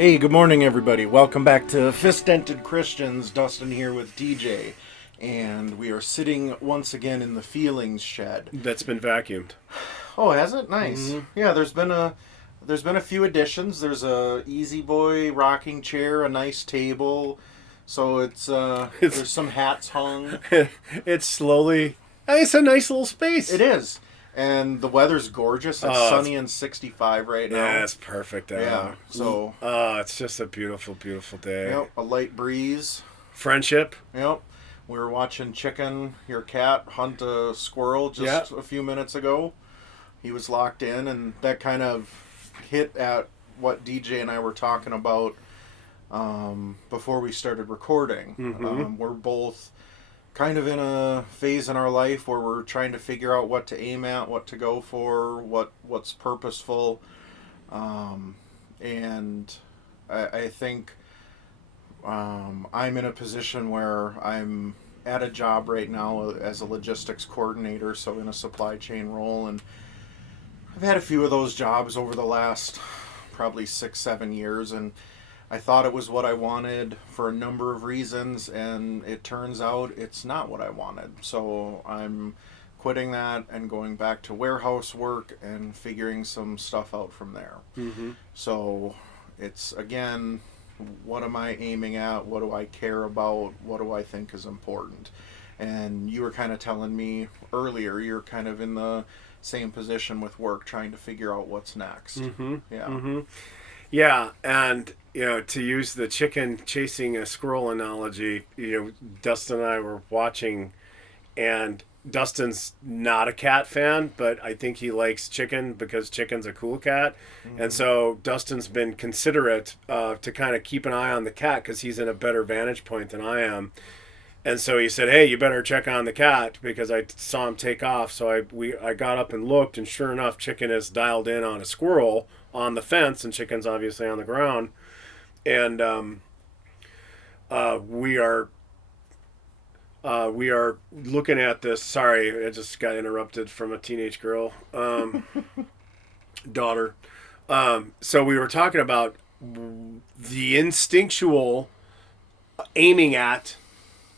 Hey, good morning, everybody. Welcome back to Fist-Dented Christians. Dustin here with DJ, and we are sitting once again in the feelings shed. That's been vacuumed. Oh, has it? Nice. Yeah, there's been a few additions. There's a Easy Boy rocking chair, a nice table. So there's some hats hung. It's a nice little space. It is. And the weather's gorgeous. It's sunny and 65 right now. Yeah, it's perfect. Yeah. So. It's just a beautiful, beautiful day. Yep. A light breeze. Friendship. Yep. We were watching Chicken, your cat, hunt a squirrel just a few minutes ago. He was locked in, and that kind of hit at what DJ and I were talking about before we started recording. Mm-hmm. We're both kind of in a phase in our life where we're trying to figure out what to aim at, what to go for, what's purposeful. And I think I'm in a position where I'm at a job right now as a logistics coordinator, so in a supply chain role, and I've had a few of those jobs over the last probably 6-7 years, and I thought it was what I wanted for a number of reasons, and it turns out it's not what I wanted. So I'm quitting that and going back to warehouse work and figuring some stuff out from there. Mm-hmm. So it's, again, what am I aiming at? What do I care about? What do I think is important? And you were kind of telling me earlier, you're kind of in the same position with work, trying to figure out what's next. Mm-hmm. Yeah. Mm-hmm. Yeah, and to use the chicken chasing a squirrel analogy, Dustin and I were watching, and Dustin's not a cat fan, but I think he likes Chicken because Chicken's a cool cat. Mm-hmm. And so Dustin's been considerate to kind of keep an eye on the cat because he's in a better vantage point than I am. And so he said, "Hey, you better check on the cat," because I saw him take off. So I got up and looked, and sure enough, Chicken is dialed in on a squirrel on the fence, and Chicken's obviously on the ground. And we are looking at this. Sorry, I just got interrupted from a teenage girl, daughter. So we were talking about the instinctual aiming at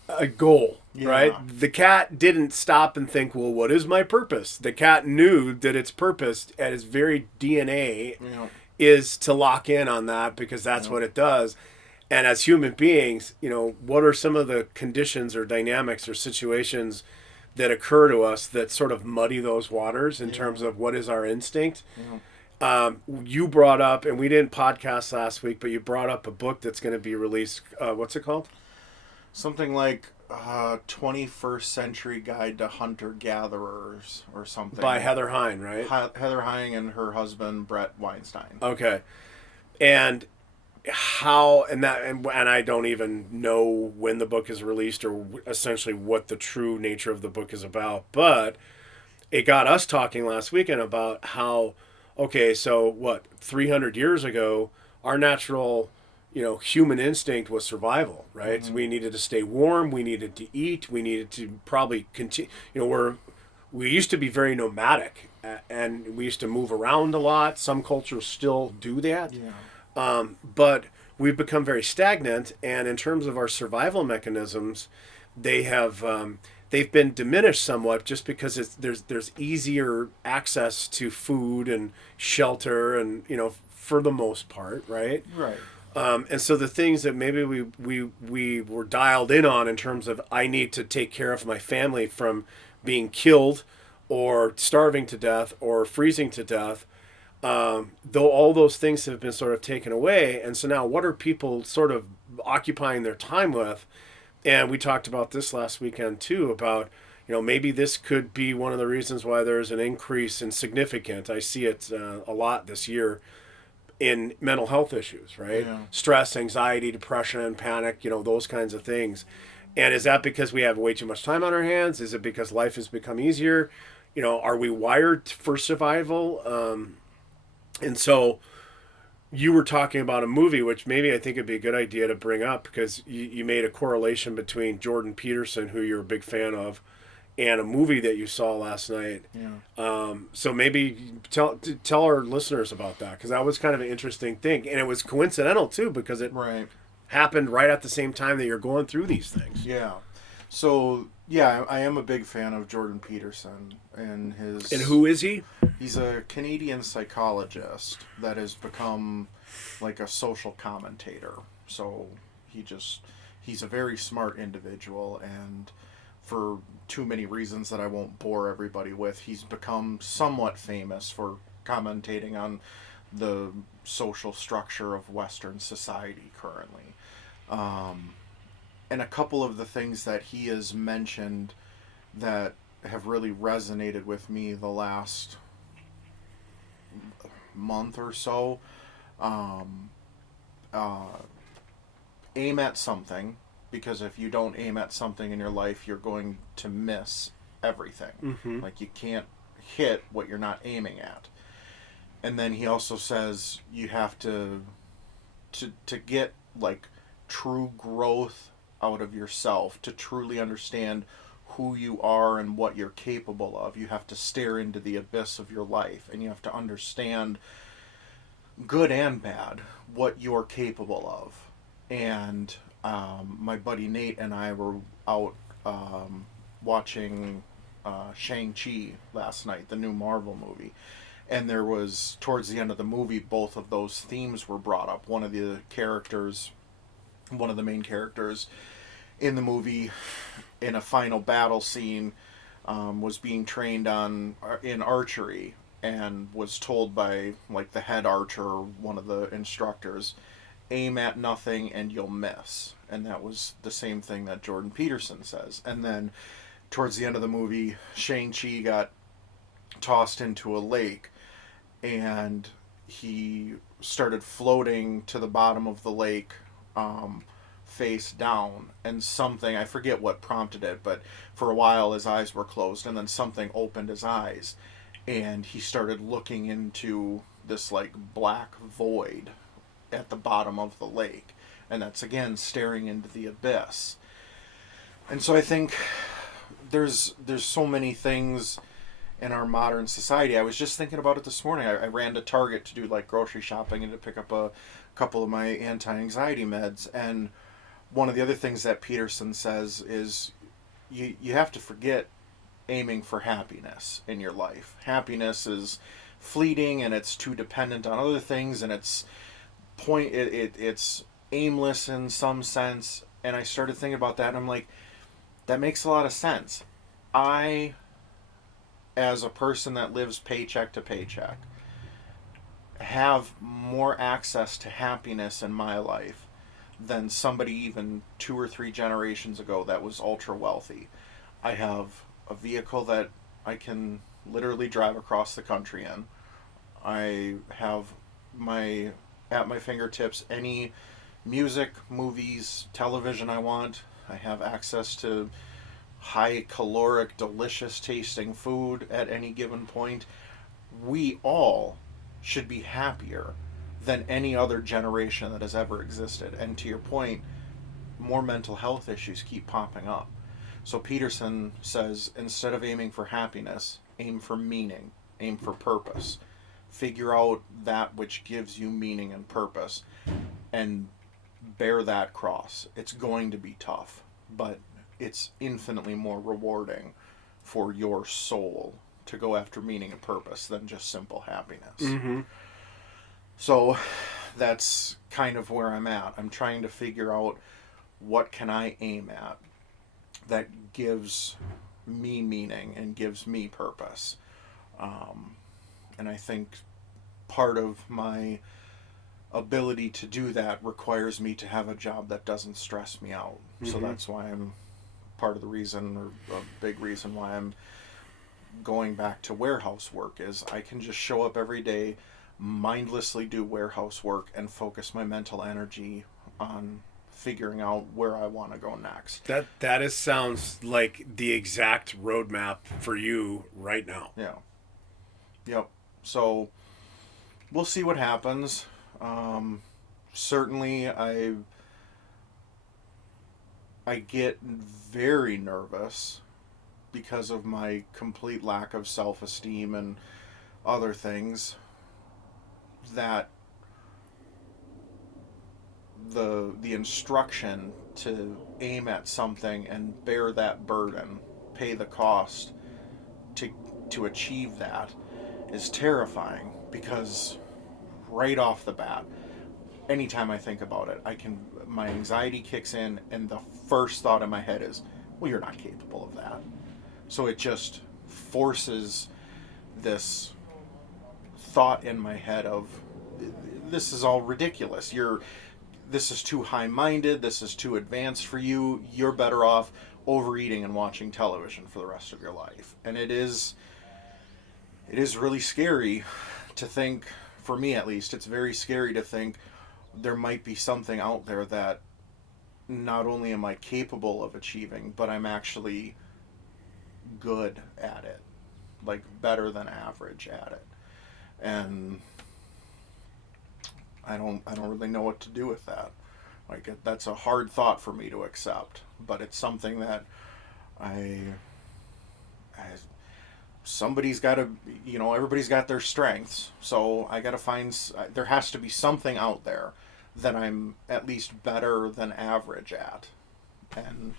a goal, right? The cat didn't stop and think, well, what is my purpose? The cat knew that its purpose at its very DNA is to lock in on that, because that's what it does. And as human beings, what are some of the conditions or dynamics or situations that occur to us that sort of muddy those waters in terms of what is our instinct? You brought up, and we didn't podcast last week, but you brought up a book that's going to be released. What's it called? Something like 21st Century Guide to Hunter-Gatherers or something. By Heather Hine, right? Heather Hine and her husband, Brett Weinstein. Okay. And how, and I don't even know when the book is released or essentially what the true nature of the book is about, but it got us talking last weekend about how, okay, so 300 years ago, our natural human instinct was survival, right? Mm-hmm. So we needed to stay warm. We needed to eat. We needed to probably continue. We used to be very nomadic, and we used to move around a lot. Some cultures still do that. Yeah. But we've become very stagnant, and in terms of our survival mechanisms, they've been diminished somewhat just because there's easier access to food and shelter, and for the most part, right? Right. And so the things that maybe we were dialed in on in terms of, I need to take care of my family from being killed or starving to death or freezing to death, though all those things have been sort of taken away. And so now what are people sort of occupying their time with? And we talked about this last weekend too, about, maybe this could be one of the reasons why there's an increase in significant, I see it a lot this year, in mental health issues, right? Yeah. Stress, anxiety, depression, panic, those kinds of things. And is that because we have way too much time on our hands? Is it because life has become easier? Are we wired for survival? And so you were talking about a movie, which maybe I think it'd be a good idea to bring up, because you made a correlation between Jordan Peterson, who you're a big fan of, and a movie that you saw last night. Yeah. So maybe tell our listeners about that, because that was kind of an interesting thing, and it was coincidental too, because it Right. happened right at the same time that you're going through these things. Yeah. So yeah, I am a big fan of Jordan Peterson and And his. who is he? He's a Canadian psychologist that has become like a social commentator. So he just he's a very smart individual, and for too many reasons that I won't bore everybody with, he's become somewhat famous for commentating on the social structure of Western society currently. Um, and a couple of the things that he has mentioned that have really resonated with me the last month or so. Um, uh, Aim at something, because if you don't aim at something in your life, you're going to miss everything. Mm-hmm. Like you can't hit what you're not aiming at. And then he also says you have to get like true growth out of yourself, to truly understand who you are and what you're capable of. You have to stare into the abyss of your life, and you have to understand, good and bad, what you're capable of. And my buddy Nate and I were out watching Shang-Chi last night, the new Marvel movie. And there was, towards the end of the movie, both of those themes were brought up. One of the main characters in the movie, in a final battle scene, was being trained on in archery, and was told by like the head archer, or one of the instructors, aim at nothing and you'll miss. And that was the same thing that Jordan Peterson says. And then towards the end of the movie, Shang-Chi got tossed into a lake, and he started floating to the bottom of the lake, face down, and something, I forget what prompted it, but for a while his eyes were closed, and then something opened his eyes, and he started looking into this like black void at the bottom of the lake, and that's again staring into the abyss. And so I think there's so many things in our modern society. I was just thinking about it this morning. I ran to Target to do like grocery shopping and to pick up a couple of my anti-anxiety meds, and one of the other things that Peterson says is you have to forget aiming for happiness in your life. Happiness is fleeting, and it's too dependent on other things, and it's aimless in some sense. And I started thinking about that, and I'm like, that makes a lot of sense. I, as a person that lives paycheck to paycheck, have more access to happiness in my life than somebody even 2 or 3 generations ago that was ultra wealthy. I have a vehicle that I can literally drive across the country in. I have my at my fingertips any music, movies, television I want. I have access to high caloric, delicious tasting food at any given point. We all should be happier than any other generation that has ever existed. And to your point, more mental health issues keep popping up. So Peterson says instead of aiming for happiness, aim for meaning, aim for purpose. Figure out that which gives you meaning and purpose, and bear that cross. It's going to be tough, but it's infinitely more rewarding for your soul to go after meaning and purpose than just simple happiness. Mm-hmm. So that's kind of where I'm at. I'm trying to figure out what can I aim at that gives me meaning and gives me purpose. And I think part of my ability to do that requires me to have a job that doesn't stress me out. Mm-hmm. So that's why I'm part of the reason, or a big reason why I'm going back to warehouse work, is I can just show up every day, mindlessly do warehouse work, and focus my mental energy on figuring out where I want to go next. That sounds like the exact roadmap for you right now. Yeah. Yep. So we'll see what happens. Certainly, I get very nervous because of my complete lack of self-esteem and other things, that the instruction to aim at something and bear that burden, pay the cost to achieve that, is terrifying, because right off the bat, anytime I think about it, my anxiety kicks in, and the first thought in my head is, well, you're not capable of that. So it just forces this thought in my head of, this is all ridiculous. This is too high-minded. This is too advanced for you. You're better off overeating and watching television for the rest of your life. And it is really scary to think, for me at least, it's very scary to think there might be something out there that not only am I capable of achieving, but I'm actually good at it, like better than average at it. And I don't really know what to do with that. Like, that's a hard thought for me to accept, but it's something that somebody's got to, everybody's got their strengths. So I got to find, there has to be something out there that I'm at least better than average at. And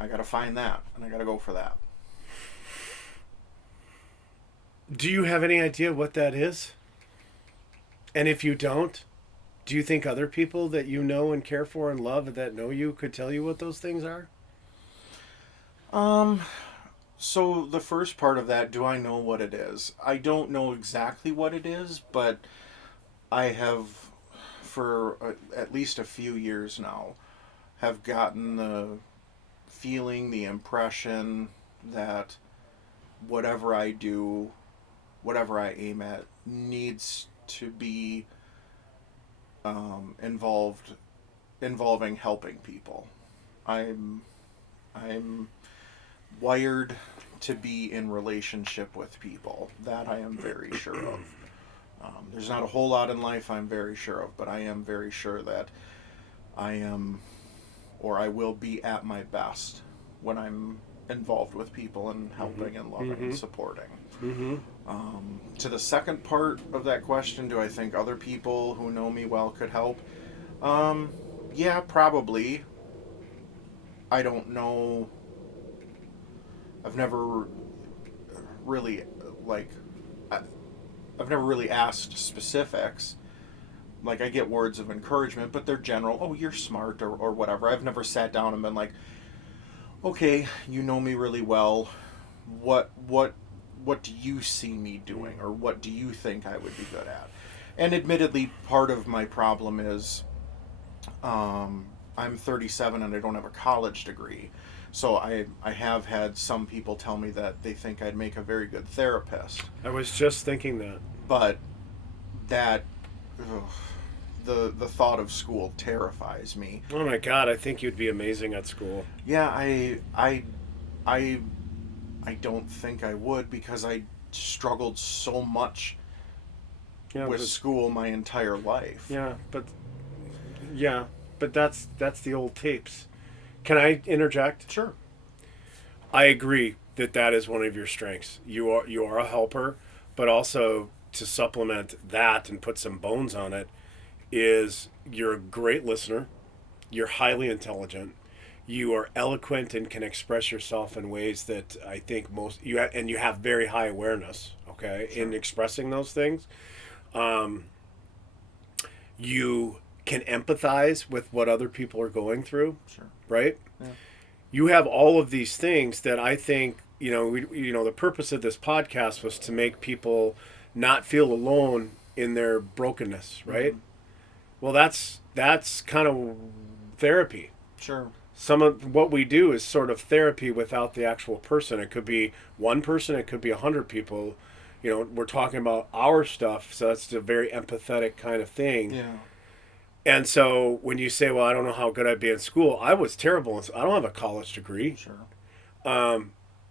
I got to find that, and I got to go for that. Do you have any idea what that is? And if you don't, do you think other people that you know and care for and love that know you could tell you what those things are? So the first part of that, do I know what it is? I don't know exactly what it is, but I have, for at least a few years now, have gotten the feeling, the impression that whatever I do, whatever I aim at, needs to be involving helping people. I'm wired to be in relationship with people. That I am very sure of. There's not a whole lot in life I'm very sure of, but I am very sure that I am, or I will be at my best when I'm involved with people and helping and loving and supporting. To the second part of that question, do I think other people who know me well could help? Yeah, probably. I don't know. I've never really asked specifics. Like, I get words of encouragement, but they're general. Oh, you're smart, or whatever. I've never sat down and been like, okay, you know me really well. What do you see me doing, or what do you think I would be good at? And admittedly, part of my problem is I'm 37 and I don't have a college degree. So I have had some people tell me that they think I'd make a very good therapist. I was just thinking that. But that, the thought of school terrifies me. Oh my God, I think you'd be amazing at school. Yeah, I don't think I would, because I struggled so much with school my entire life. Yeah, but that's the old tapes. Can I interject? Sure. I agree that is one of your strengths. You are a helper, but also to supplement that and put some bones on it is you're a great listener. You're highly intelligent. You are eloquent and can express yourself in ways that I think most you have, and you have very high awareness. Okay, sure. In expressing those things, you can empathize with what other people are going through. Sure. Right? Yeah. You have all of these things that I think, the purpose of this podcast was to make people not feel alone in their brokenness, right? Well, that's kind of therapy. Sure. Some of what we do is sort of therapy without the actual person. It could be one person, it could be 100 people. We're talking about our stuff, so that's a very empathetic kind of thing. Yeah. And so when you say, well, I don't know how good I'd be in school, I was terrible. I don't have a college degree. Sure.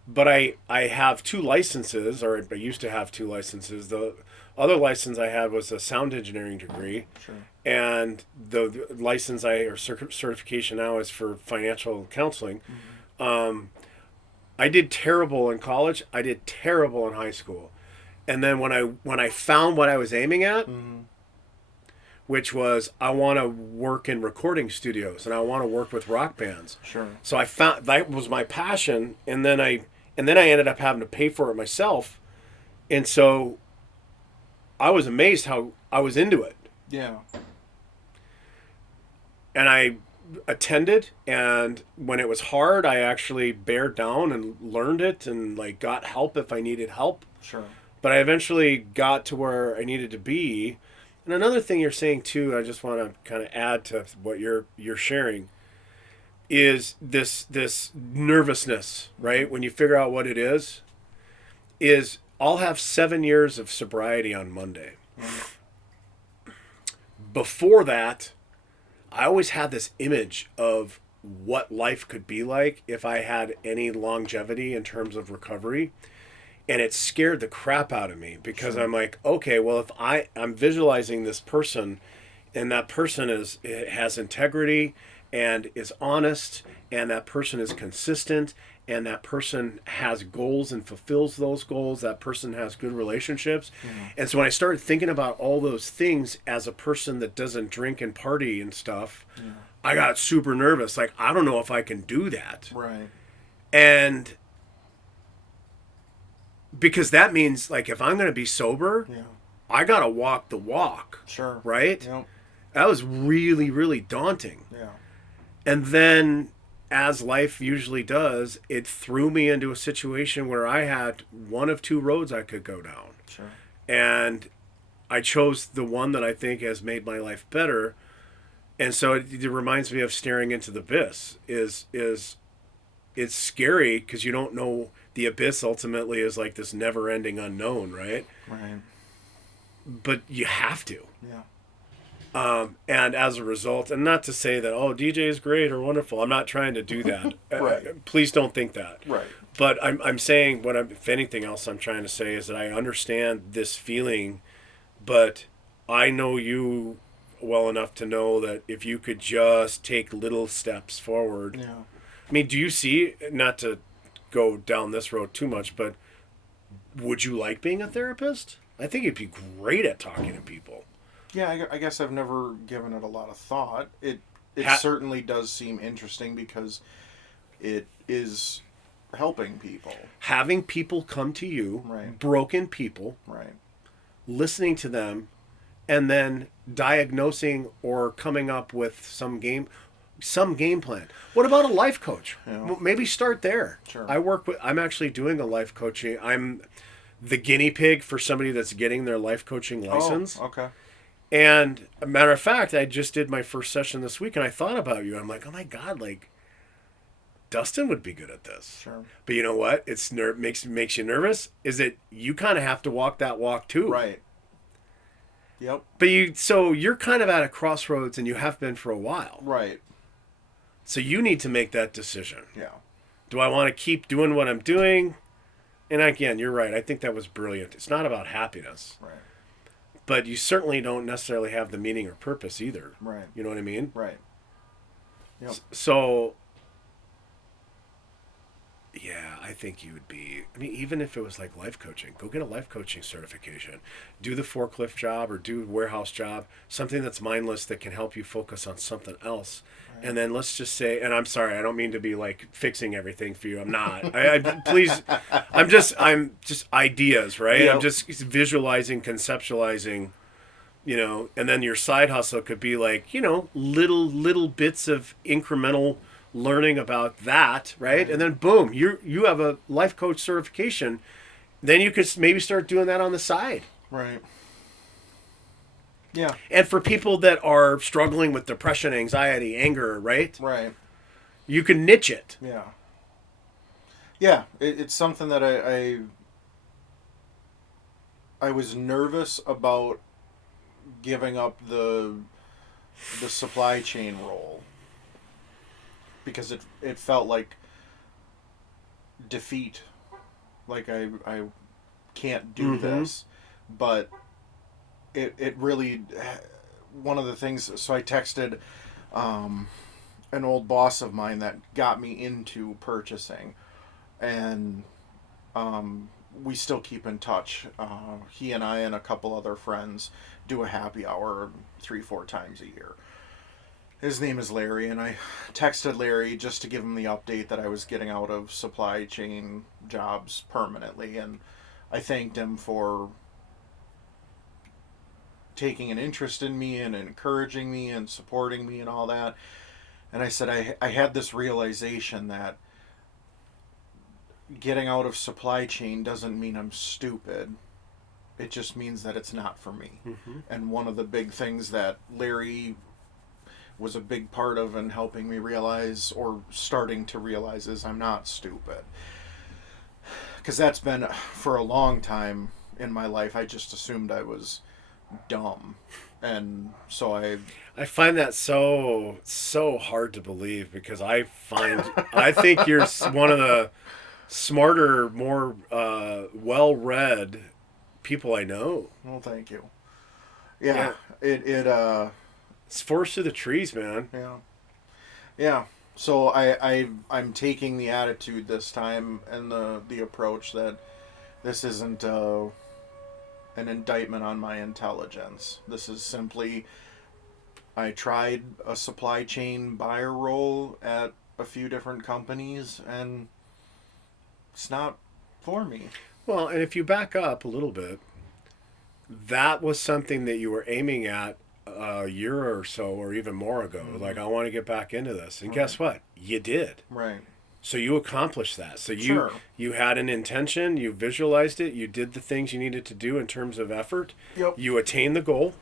But I have 2 licenses, or I used to have 2 licenses. The other license I had was a sound engineering degree. Sure. And the license certification now is for financial counseling. I did terrible in college. I did terrible in high school. And then when I found what I was aiming at, Mm-hmm. which was I want to work in recording studios and I want to work with rock bands. Sure. So I found that was my passion, and then I ended up having to pay for it myself. And so I was amazed how I was into it. Yeah. And I attended, and when it was hard, I actually bared down and learned it and like got help if I needed help. Sure. But I eventually got to where I needed to be. And another thing you're saying too, I just want to kind of add to what you're sharing, is this nervousness, right? When you figure out what it is I'll have 7 years of sobriety on Monday. Before that, I always had this image of what life could be like if I had any longevity in terms of recovery. And it scared the crap out of me because Sure. I'm like, okay, well, if I'm visualizing this person, and that person has integrity and is honest, and that person is consistent, and that person has goals and fulfills those goals, that person has good relationships. And so when I started thinking about all those things as a person that doesn't drink and party and stuff, I got super nervous. Like, I don't know if I can do that. Right. And because that means, like, if I'm going to be sober, Yeah. I got to walk the walk. Sure. Right? Yep. That was really, really daunting. Yeah. And then, as life usually does, it threw me into a situation where I had one of two roads I could go down. Sure. And I chose the one that I think has made my life better. And so it reminds me of staring into the abyss. It's scary because you don't know. The abyss ultimately is like this never-ending unknown, right? Right. But you have to. Yeah. And as a result, and not to say that, oh, DJ is great or wonderful. I'm not trying to do that. Right. Please don't think that. Right. But I'm saying if anything else I'm trying to say is that I understand this feeling, but I know you well enough to know that if you could just take little steps forward. Yeah. I mean, do you see, not to go down this road too much, but would you like being a therapist? I think you'd be great at talking to people. Yeah, I guess I've never given it a lot of thought. It certainly does seem interesting because it is helping people. Having people come to you, Right. broken people, Right. listening to them, and then diagnosing or coming up with some game plan. What about a life coach? Yeah. Well, maybe start there. Sure. I'm actually doing a life coaching. I'm the guinea pig for somebody that's getting their life coaching license. Oh, okay. And a matter of fact, I just did my first session this week, and I thought about you. I'm like, oh my God, like Dustin would be good at this. Sure. But you know what? It's makes you nervous. Is that you kind of have to walk that walk too. Right. Yep. But you're kind of at a crossroads, and you have been for a while. Right. So you need to make that decision. Yeah. Do I want to keep doing what I'm doing? And again, you're right. I think that was brilliant. It's not about happiness. Right. But you certainly don't necessarily have the meaning or purpose either. Right. You know what I mean? Right. Yep. So, yeah, I think you would be. I mean, even if it was like life coaching, go get a life coaching certification. Do the forklift job or do warehouse job, something that's mindless that can help you focus on something else. And then let's just say, and I'm sorry, I don't mean to be like fixing everything for you. I'm not. Please, I'm just ideas, right? Yep. I'm just visualizing, conceptualizing, and then your side hustle could be like, little bits of incremental learning about that, right? And then boom, you have a life coach certification. Then you could maybe start doing that on the side. Right. Yeah. And for people that are struggling with depression, anxiety, anger, right? Right. You can niche it. Yeah. Yeah. It's something that I was nervous about giving up the supply chain role because it felt like defeat, like I can't do this, but it really, one of the things, so I texted an old boss of mine that got me into purchasing, and we still keep in touch. He and I and a couple other friends do a happy hour 3-4 times a year. His name is Larry, and I texted Larry just to give him the update that I was getting out of supply chain jobs permanently, and I thanked him for taking an interest in me and encouraging me and supporting me and all that. And I said I had this realization that getting out of supply chain doesn't mean I'm stupid. It just means that it's not for me. Mm-hmm. And one of the big things that Larry was a big part of in helping me realize, or starting to realize, is I'm not stupid. Because that's been, for a long time in my life, I just assumed I was dumb. And so I find that so hard to believe, because I think you're one of the smarter, more well-read people I know. Well, thank you. Yeah. It's forest to the trees, man. Yeah. So I'm taking the attitude this time and the approach that this isn't an indictment on my intelligence. This is simply, I tried a supply chain buyer role at a few different companies, and it's not for me. Well, and if you back up a little bit, that was something that you were aiming at a year or so, or even more ago. Mm-hmm. Like, I want to get back into this. And guess what? You did. Right. So you accomplished that. So Sure. you had an intention, you visualized it, you did the things you needed to do in terms of effort. Yep. You attained the goal,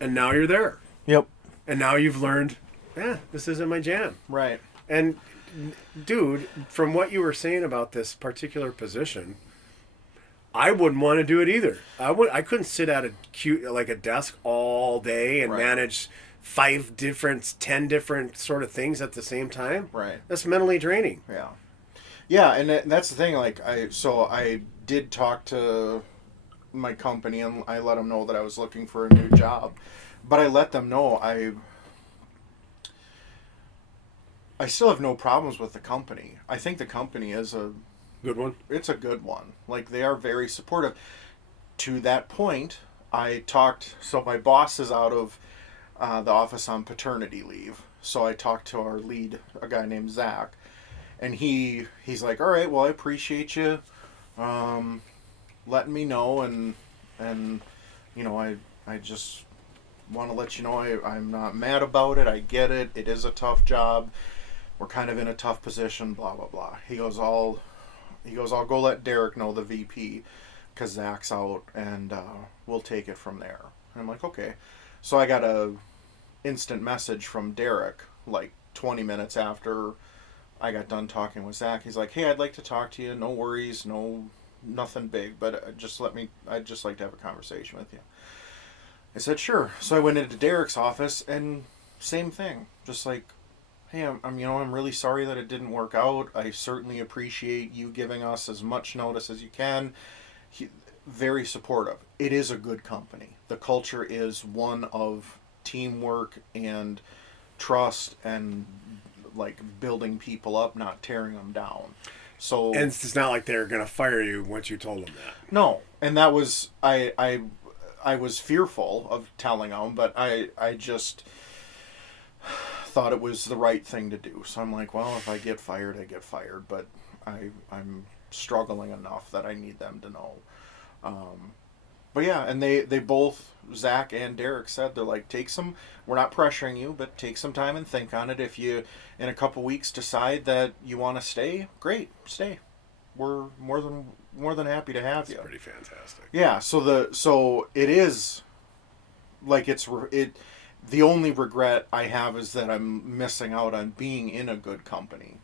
and now you're there. Yep. And now you've learned, this isn't my jam. Right. And, dude, from what you were saying about this particular position, I wouldn't want to do it either. I couldn't sit at a desk all day and manage 10 different sort of things at the same time. Right. That's mentally draining. Yeah. Yeah, and that's the thing. Like, I did talk to my company, and I let them know that I was looking for a new job, but I let them know I still have no problems with the company. I think the company is a good one. It's a good one. Like, they are very supportive. To that point, I talked. So my boss is out of the office on paternity leave. So I talked to our lead, a guy named Zach, and he's like, "All right, well, I appreciate you letting me know, and I just want to let you know I'm not mad about it. I get it. It is a tough job. We're kind of in a tough position. Blah blah blah." He goes, I'll go let Derek know, the VP, because Zach's out, and we'll take it from there. And I'm like, okay. So I got a instant message from Derek like 20 minutes after I got done talking with Zach. He's like, "Hey, I'd like to talk to you. No worries, nothing big, but I'd just like to have a conversation with you." I said, "Sure." So I went into Derek's office, and same thing. Just like, "Hey, I'm really sorry that it didn't work out. I certainly appreciate you giving us as much notice as you can." Very supportive. It is a good company. The culture is one of teamwork and trust, and like building people up, not tearing them down. So, and it's not like they're gonna fire you once you told them that. No, and that was I was fearful of telling them, but I just thought it was the right thing to do. So I'm like, well, if I get fired, I get fired, but I'm struggling enough that I need them to know. But yeah, and they both, Zach and Derek, said, they're like, we're not pressuring you, but take some time and think on it. If you, in a couple weeks, decide that you want to stay, great, stay. We're more than happy to have you. That's pretty fantastic. Yeah, so it is, like, the only regret I have is that I'm missing out on being in a good company.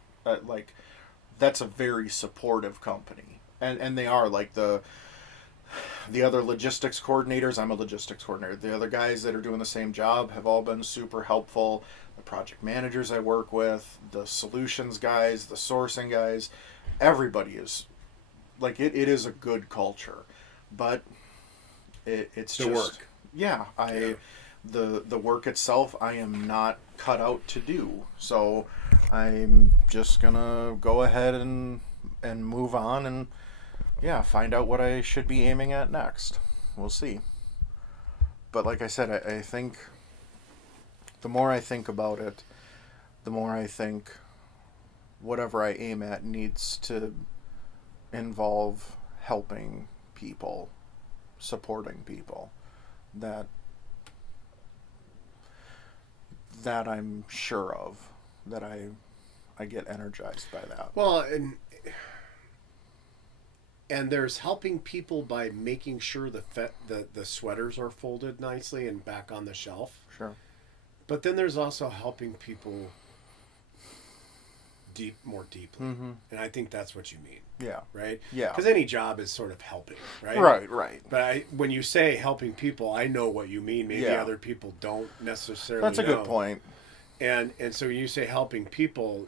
That's a very supportive company. And they are, like, the other logistics coordinators. I'm a logistics coordinator. The other guys that are doing the same job have all been super helpful. The project managers I work with, the solutions guys, the sourcing guys, everybody is, like, it is a good culture. But it's the just work. Yeah, the work itself I am not cut out to do. So I'm just gonna go ahead and and move on and find out what I should be aiming at next. We'll see. But like I said, I think the more I think about it, the more I think whatever I aim at needs to involve helping people, supporting people. That I'm sure of, that I get energized by that. Well, and there's helping people by making sure the sweaters are folded nicely and back on the shelf. Sure. But then there's also helping people more deeply. Mm-hmm. And I think that's what you mean. Yeah. Right? Yeah. Because any job is sort of helping, right? Right. But when you say helping people, I know what you mean. Maybe Yeah. other people don't necessarily That's a know. good point. And so when you say helping people,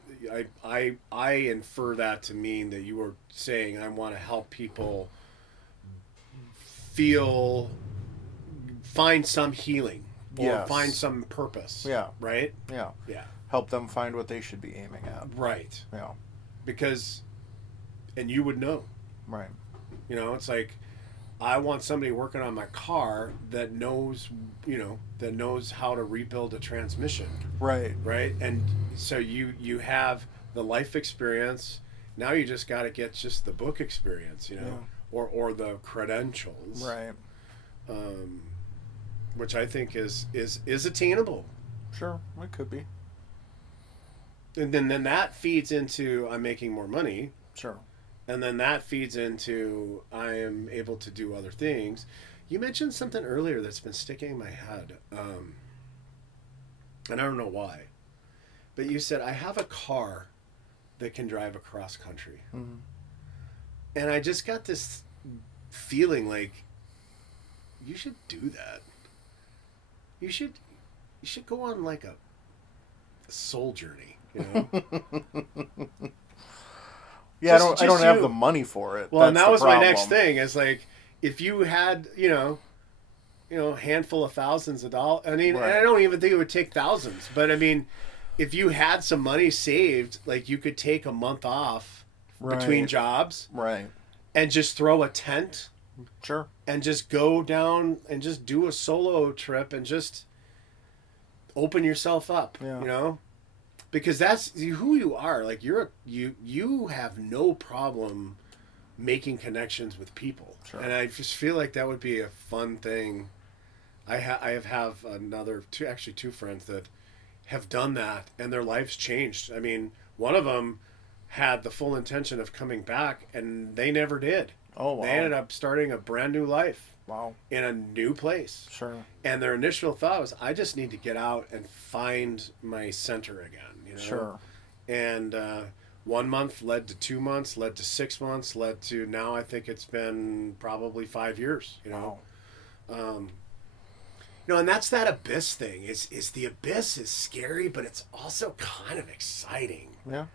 I infer that to mean that you were saying I want to help people find some healing or Yes. find some purpose. Yeah. Right? Yeah. Yeah. Help them find what they should be aiming at. Right. Yeah. Because, and you would know. Right. You know, it's like, I want somebody working on my car that knows how to rebuild a transmission. Right. Right? And so you have the life experience. Now you just got to get just the book experience, you know, or the credentials. Right. Which I think is attainable. Sure, it could be. And then that feeds into I'm making more money. Sure. And then that feeds into I am able to do other things. You mentioned something earlier that's been sticking in my head. And I don't know why. But you said, I have a car that can drive across country. Mm-hmm. And I just got this feeling like you should do that. You should go on like a soul journey, you know? Yeah, Just I don't have you. the money for it. Well, That's and that the was problem. my next thing. Is like, if you had, a handful of thousands of dollars. I mean, Right. and I don't even think it would take thousands. But I mean, if you had some money saved, like you could take a month off between Right. jobs, Right. and just throw a tent Sure. and just go down and just do a solo trip and just open yourself up. Yeah. You know. Because that's who you are. Like you have no problem making connections with people, Sure. and I just feel like that would be a fun thing. I have two friends that have done that, and their lives changed. I mean, one of them had the full intention of coming back, and they never did. Oh, wow. They ended up starting a brand new life. Wow. In a new place. Sure. And their initial thought was, I just need to get out and find my center again. You know? Sure. And 1 month led to 2 months, led to 6 months, led to now I think it's been probably 5 years. You know. Wow. And that's that abyss thing. Is the abyss is scary, but it's also kind of exciting. Yeah.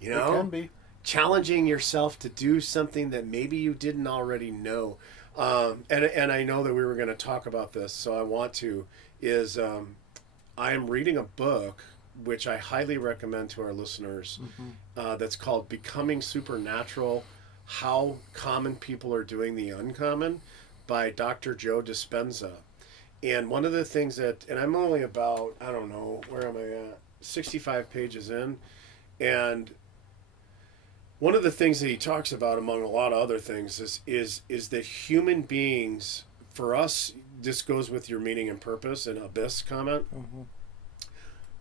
You know. It can be. Challenging yourself to do something that maybe you didn't already know. And I know that we were going to talk about this, so I want to, I am reading a book, which I highly recommend to our listeners, that's called Becoming Supernatural, How Common People Are Doing the Uncommon, by Dr. Joe Dispenza. And one of the things and I'm only about, I don't know, where am I at? 65 pages in, and one of the things that he talks about, among a lot of other things, is that human beings, for us, this goes with your meaning and purpose and abyss comment. Mm-hmm.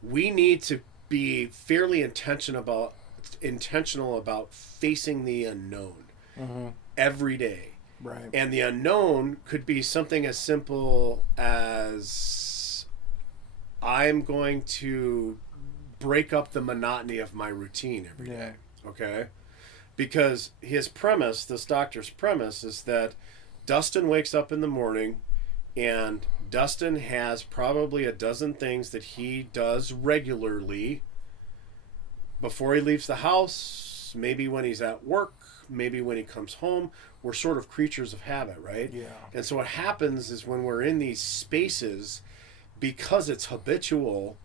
We need to be fairly intentional about facing the unknown every day. Right. And the unknown could be something as simple as I'm going to break up the monotony of my routine every day. Okay? Because this doctor's premise, is that Dustin wakes up in the morning and Dustin has probably a dozen things that he does regularly before he leaves the house, maybe when he's at work, maybe when he comes home. We're sort of creatures of habit, right? Yeah. And so what happens is when we're in these spaces, because it's habitual,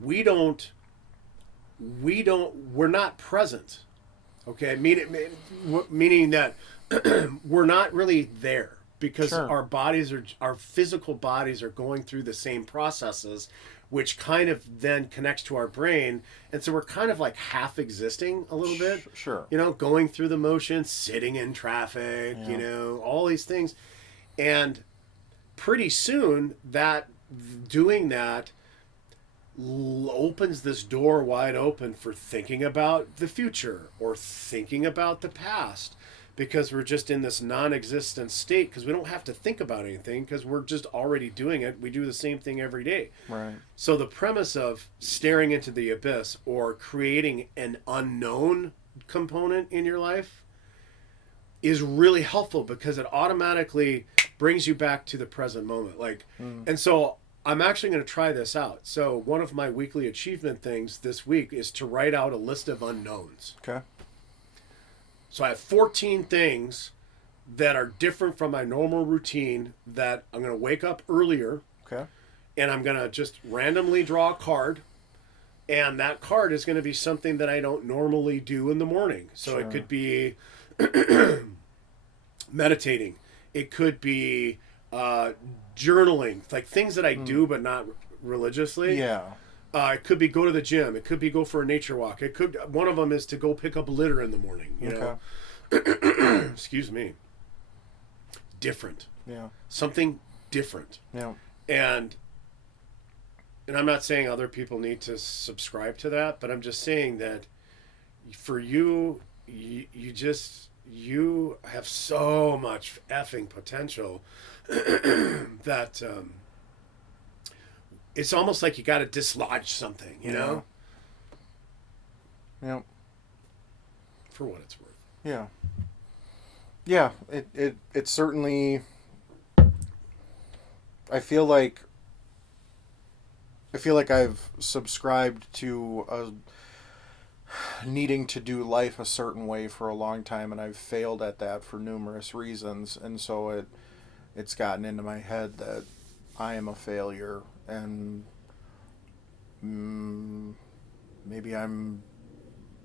we're not present. Okay, meaning that we're not really there because Sure. our physical bodies are going through the same processes, which kind of then connects to our brain, and so we're kind of like half existing a little bit. Sure. You know, going through the motions, sitting in traffic, Yeah. you know, all these things, and pretty soon that doing that opens this door wide open for thinking about the future or thinking about the past, because we're just in this non-existent state because we don't have to think about anything because we're just already doing it. We do the same thing every day. Right. So the premise of staring into the abyss or creating an unknown component in your life is really helpful because it automatically brings you back to the present moment. And so I'm actually going to try this out. So one of my weekly achievement things this week is to write out a list of unknowns. Okay. So I have 14 things that are different from my normal routine that I'm going to wake up earlier. Okay. And I'm going to just randomly draw a card. And that card is going to be something that I don't normally do in the morning. So Sure. it could be meditating. It could be journaling, like things that I do but not religiously. Yeah. It could be go to the gym. It could be go for a nature walk. One of them is to go pick up litter in the morning. You know, excuse me. Different. Yeah. Something different. Yeah. And I'm not saying other people need to subscribe to that, but I'm just saying that for you have so much effing potential that it's almost like you got to dislodge something, you know? Yeah. For what it's worth. Yeah. Yeah. It certainly. I feel like I've subscribed to needing to do life a certain way for a long time, and I've failed at that for numerous reasons, and so it's gotten into my head that I am a failure, and maybe I'm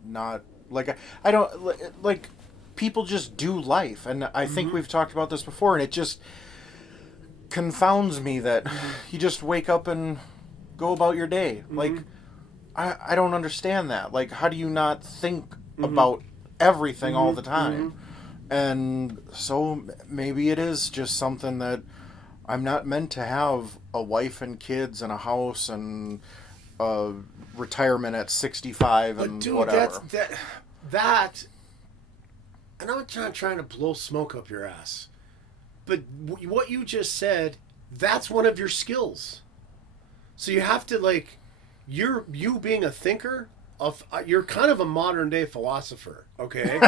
not, like, I don't, like, people just do life, and I think we've talked about this before, and it just confounds me that you just wake up and go about your day. Like, I don't understand that. Like, how do you not think about everything all the time? And so maybe it is just something that I'm not meant to have a wife and kids and a house and a retirement at 65 and dude, whatever. that and I'm not trying to blow smoke up your ass, but what you just said, that's one of your skills. So you have to, like, you being a thinker, you're kind of a modern day philosopher, okay?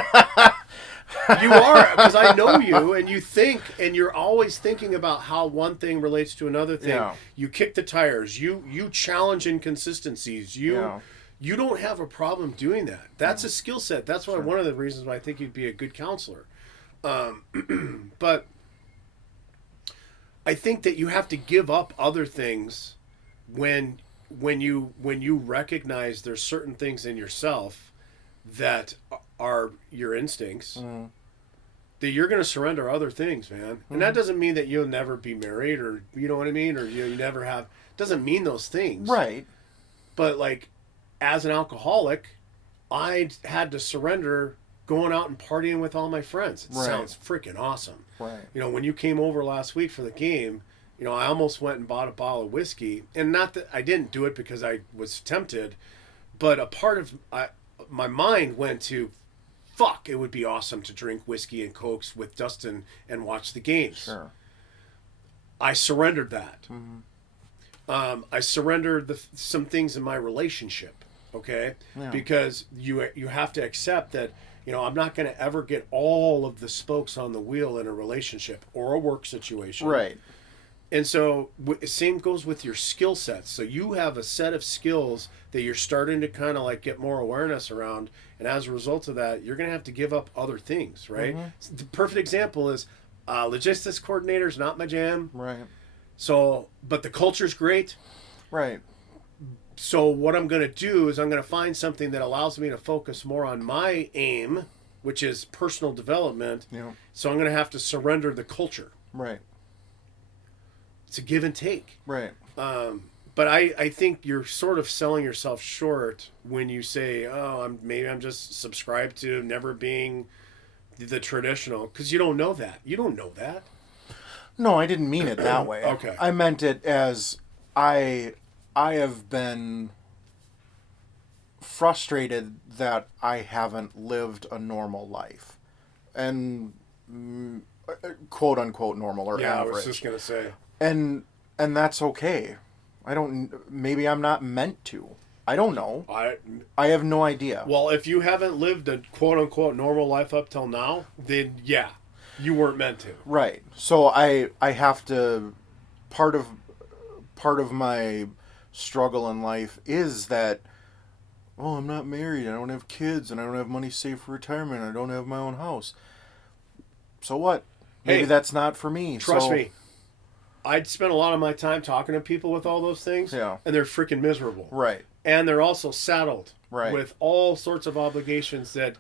You are, because I know you, and you think, and you're always thinking about how one thing relates to another thing. Yeah. You kick the tires. You challenge inconsistencies. You don't have a problem doing that. That's a skill set. That's why one of the reasons why I think you'd be a good counselor. But I think that you have to give up other things when you recognize there's certain things in yourself that are your instincts, that you're going to surrender other things, man. And that doesn't mean that you'll never be married, or you know what I mean, or you never have. Doesn't mean those things, Right. But, like, as an alcoholic, I had to surrender going out and partying with all my friends. It sounds freaking awesome. Right. You know, when you came over last week for the game, you know, I almost went and bought a bottle of whiskey. And not that I didn't do it because I was tempted, but a part of my mind went to, fuck, it would be awesome to drink whiskey and Cokes with Dustin and watch the games. Sure. I surrendered that. I surrendered some things in my relationship, okay? Yeah. Because you have to accept that, you know, I'm not going to ever get all of the spokes on the wheel in a relationship or a work situation. Right. And so, same goes with your skill sets. So you have a set of skills that you're starting to kind of like get more awareness around. And as a result of that, you're going to have to give up other things, right? The perfect example is logistics coordinator is not my jam. Right. So, but the culture's great. Right. So what I'm going to do is I'm going to find something that allows me to focus more on my aim, which is personal development. Yeah. So I'm going to have to surrender the culture. Right. It's a give and take. Right. But I think you're sort of selling yourself short when you say, oh, maybe I'm just subscribed to never being the traditional, because you don't know that. You don't know that. No, I didn't mean it that way. Okay. I meant it as I have been frustrated that I haven't lived a normal life. And quote unquote normal or Yeah, average. I was just gonna say. And that's okay. Maybe I'm not meant to. I don't know. I have no idea. Well, if you haven't lived a quote unquote normal life up till now, then yeah, you weren't meant to. Right. So I have to part of my struggle in life is that I'm not married, I don't have kids, and I don't have money saved for retirement, I don't have my own house. So what? Maybe that's not for me. Trust me. I'd spend a lot of my time talking to people with all those things, yeah, and they're freaking miserable. Right. And they're also saddled right. with all sorts of obligations that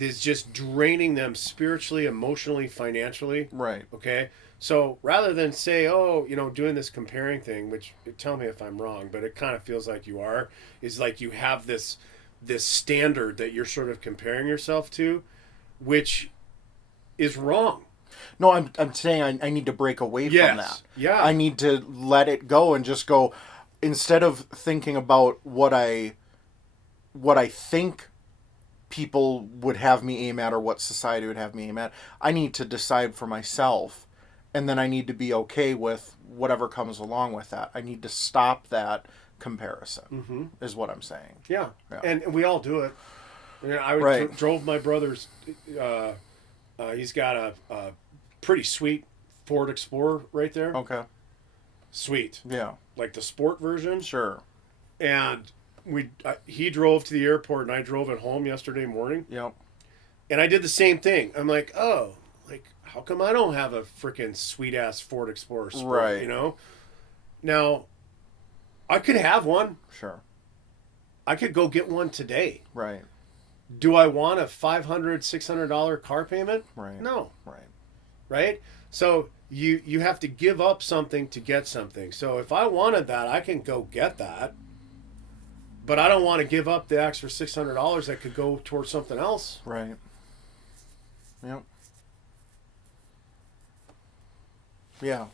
is just draining them spiritually, emotionally, financially. Right. Okay? So rather than say, doing this comparing thing, which tell me if I'm wrong, but it kind of feels like you are, is like you have this standard that you're sort of comparing yourself to, which is wrong. No, I'm saying I need to break away from that. Yeah. I need to let it go and just go, instead of thinking about what I think people would have me aim at or what society would have me aim at, I need to decide for myself, and then I need to be okay with whatever comes along with that. I need to stop that comparison, is what I'm saying. Yeah. And we all do it. I drove my brother's, he's got a pretty sweet Ford Explorer right there. Okay. Sweet. Yeah. Like the sport version. Sure. And he drove to the airport and I drove it home yesterday morning. Yep. And I did the same thing. I'm like, how come I don't have a freaking sweet ass Ford Explorer Sport? Right. You know? Now, I could have one. Sure. I could go get one today. Right. Do I want a $500, $600 car payment? Right. No. Right. Right? So you have to give up something to get something. So if I wanted that, I can go get that. But I don't want to give up the extra $600 that could go towards something else. Right. Yep. Yeah.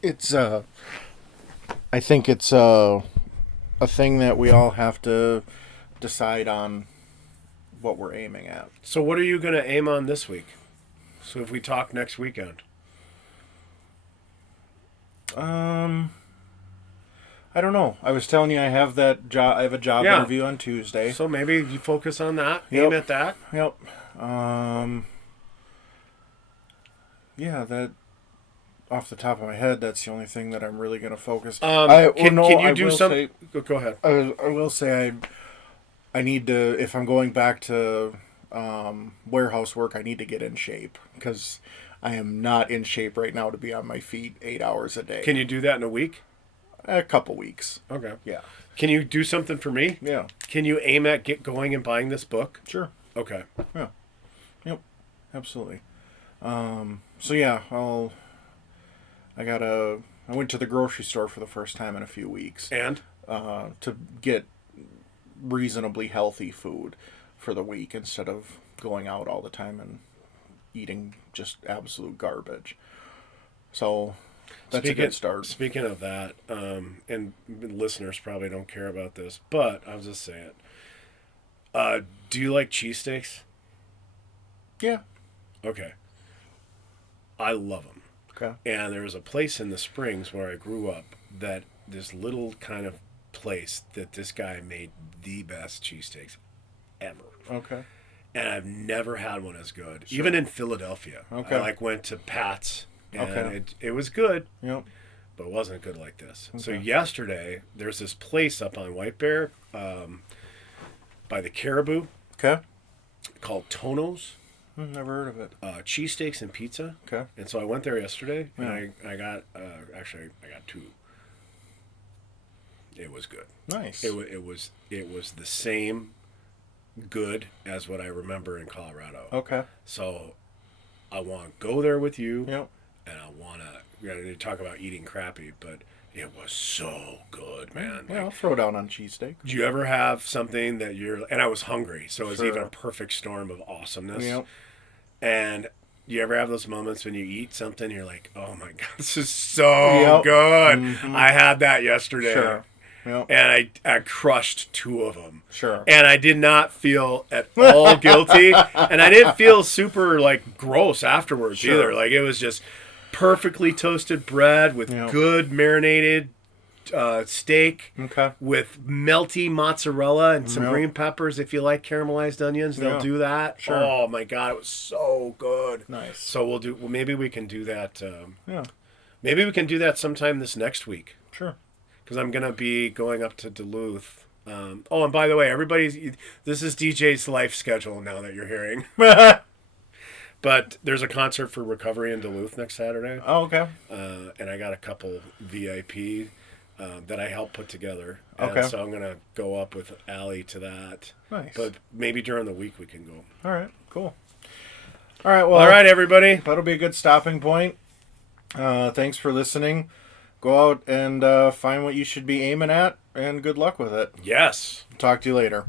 It's I think it's a thing that we all have to decide on what we're aiming at. So what are you going to aim on this week? So if we talk next weekend. I don't know. I was telling you I have that job. I have a job interview on Tuesday. So maybe you focus on that. Yep. Aim at that. Yep. Yeah, that off the top of my head, that's the only thing that I'm really going to focus. Can you do something? Go ahead. I will say I need to, if I'm going back to warehouse work, I need to get in shape because I am not in shape right now to be on my feet 8 hours a day. Can you do that in a week? A couple weeks. Okay. Yeah. Can you do something for me? Yeah. Can you aim at going and buying this book? Sure. Okay. Yeah. Yep. Absolutely. So yeah, I went to the grocery store for the first time in a few weeks. And? To get reasonably healthy food for the week instead of going out all the time and eating just absolute garbage. So that's a good start. Speaking of that, and listeners probably don't care about this, but I'll just say it. Do you like cheesesteaks? Yeah. Okay. I love them. Okay. And there was a place in the Springs where I grew up that this little kind of place that this guy made the best cheesesteaks ever. Okay. And I've never had one as good. Sure. Even in Philadelphia. Okay. I went to Pat's and okay. it was good. Yep. But it wasn't good like this. Okay. So yesterday there's this place up on White Bear by the Caribou. Okay. Called Tono's. Never heard of it. Cheesesteaks and pizza. Okay. And so I went there yesterday, Yeah. and I got I got two. it was good. Nice. It was the same good as what I remember in Colorado. Okay. So I want to go there with you. Yep. And I want to. We're going to talk about eating crappy, but it was so good, man. Yeah, I'll throw down on cheesesteak. Do you ever have something that you're... And I was hungry, so it was Sure. even a perfect storm of awesomeness. Yep. And you ever have those moments when you eat something, you're like, oh my God, this is so good. Mm-hmm. I had that yesterday. Sure. Yep. And I crushed 2 of them. Sure. And I did not feel at all guilty. And I didn't feel super, like, gross afterwards either. Like, it was just perfectly toasted bread with good marinated steak with melty mozzarella and some green peppers. If you like caramelized onions, they'll do that. Sure. Oh, my God, it was so good. Nice. So maybe we can do that. Maybe we can do that sometime this next week. Sure. Because I'm going to be going up to Duluth. Oh, and by the way, this is DJ's life schedule now that you're hearing. But there's a concert for Recovery in Duluth next Saturday. Oh, okay. And I got a couple VIP that I helped put together. Okay. And so I'm going to go up with Allie to that. Nice. But maybe during the week we can go. All right, cool. All right, well. All right, everybody. That'll be a good stopping point. Thanks for listening. Go out and find what you should be aiming at, and good luck with it. Yes. Talk to you later.